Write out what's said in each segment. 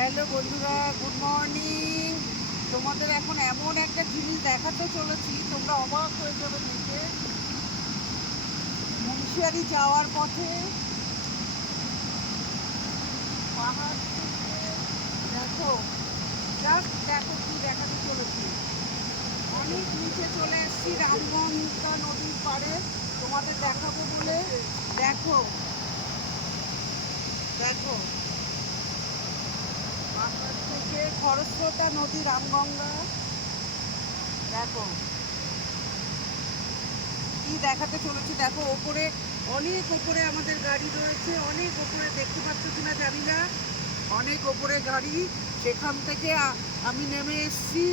Hello বন্ধুরা, good morning. তোমাদের এখন এমন একটা জিনিস দেখাতে চলেছি, তোমরা অবাক হয়ে যাবে দেখে। মুন্সিয়ারি যাওয়ার পথে পাহাড় থেকে দেখো, জাস্ট দেখো কি দেখাতে চলেছি। অনেক নিচে চলে এসেছি রামগঙ্গা নদীর পাড়ে, তোমাদের দেখাবো বলে। দেখো দেখো, পাহাড় থেকে খরস্রোতা নদী রামগঙ্গা। দেখো কি দেখাতে চলেছি, দেখো ওপরে, অনেক ওপরে আমাদের গাড়ি রয়েছে, অনেক ওপরে, দেখতে পাচ্ছ কিনা জানি না, অনেক ওপরে গাড়ি। সেখান থেকে আমি নেমে এসছি,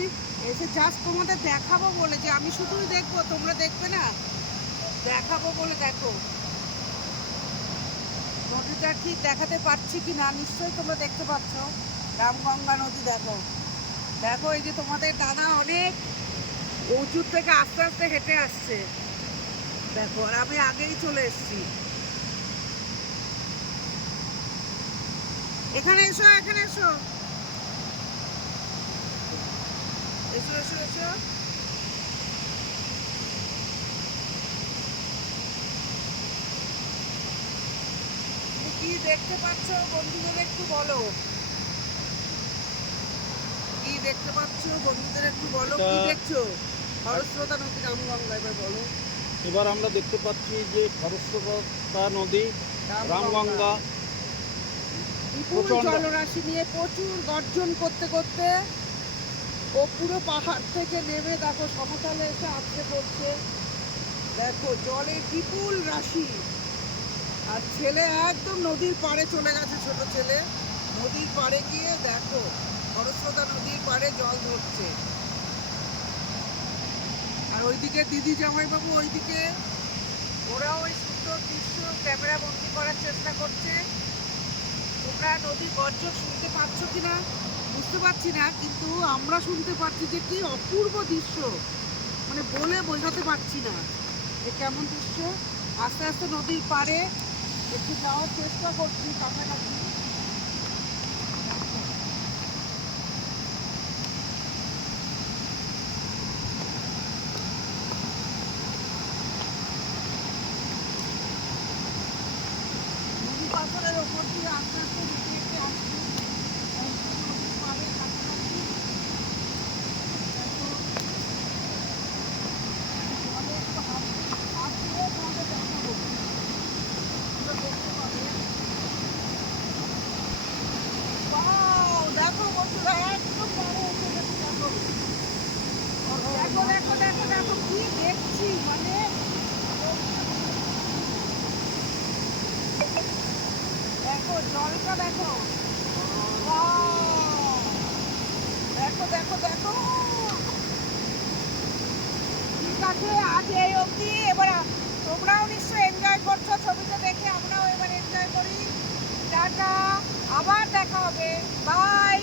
এসে জাস্ট তোমাদের দেখাবো বলে, যে আমি শুধুই দেখবো, তোমরা দেখবে না, দেখাবো বলে। দেখো নদীটা ঠিক দেখাতে পারছি কি না, নিশ্চয়ই তোমরা দেখতে পাচ্ছ রামগঙ্গা নদী। দেখো দেখো, এই যে তোমাদের দাদা অনেক উঁচুর থেকে আস্তে আস্তে হেঁটে আসছে, দেখো, আর আমি আগেই চলে এসেছি। এখানে এসো, এখানে এসো, এসো এসো এসো। তুমি কি দেখতে পাচ্ছ বন্ধুদের একটু বলো, কি দেখতে পাচ্ছ বন্ধুদের একটু বলো, কি দেখছো? খরস্রোতা নদী রামগঙ্গা, এবার বলো। এবার আমরা দেখতে পাচ্ছি যে খরস্রোতা নদী রামগঙ্গা বিপুল প্রচণ্ড জলরাশি নিয়ে প্রচুর গর্জন করতে করতে ও পুরো পাহাড় থেকে নেমে দেখো সমতলে এসে আছড়ে পড়ছে। দেখো জলের বিপুল রাশি, আর ছেলে একদম নদীর পাড়ে চলে গেছে, ছোট ছেলে নদীর পাড়ে গিয়ে দেখো খরস্রোতা নদীর পাড়ে জল ধরছে। আর ওইদিকে দিদি জামাইবাবু, ওইদিকে ওরাও ওই সুন্দর দৃশ্য ক্যামেরা বন্দি করার চেষ্টা করছে। তোমরা নদীর গর্জন শুনতে পাচ্ছ কিনা বুঝতে পারছি না, কিন্তু আমরা শুনতে পাচ্ছি যে কি অপূর্ব দৃশ্য, মানে বলে বোঝাতে পারছি না যে কেমন দৃশ্য। আস্তে আস্তে নদীর পাড়ে একটু যাওয়ার চেষ্টা করছি কাছাকাছি। নদী পাথরের ওপর দিয়ে আস্তে আস্তে হেঁটে হেঁটে আসছি, একদম নদীর পাড়ে কাছাকাছি। দেখো জলে একটু হাত দিয়ে তোমাদের দেখাবো, তোমরা দেখতে পাবে। ওয়াও, দেখো বন্ধুরা, একদম পাড়ে এসে গেছি। দেখো দেখো দেখো দেখো দেখো কি দেখছি, মানে দেখো জলটা দেখো। ওয়াও, দেখো দেখো দেখো। ঠিক আছে, আজ এই অবধি। এবার তোমরাও নিশ্চয়ই এনজয় করছো ছবিটা দেখে, আমরাও এবার এনজয় করি। টাটা, আবার দেখা হবে, বাই।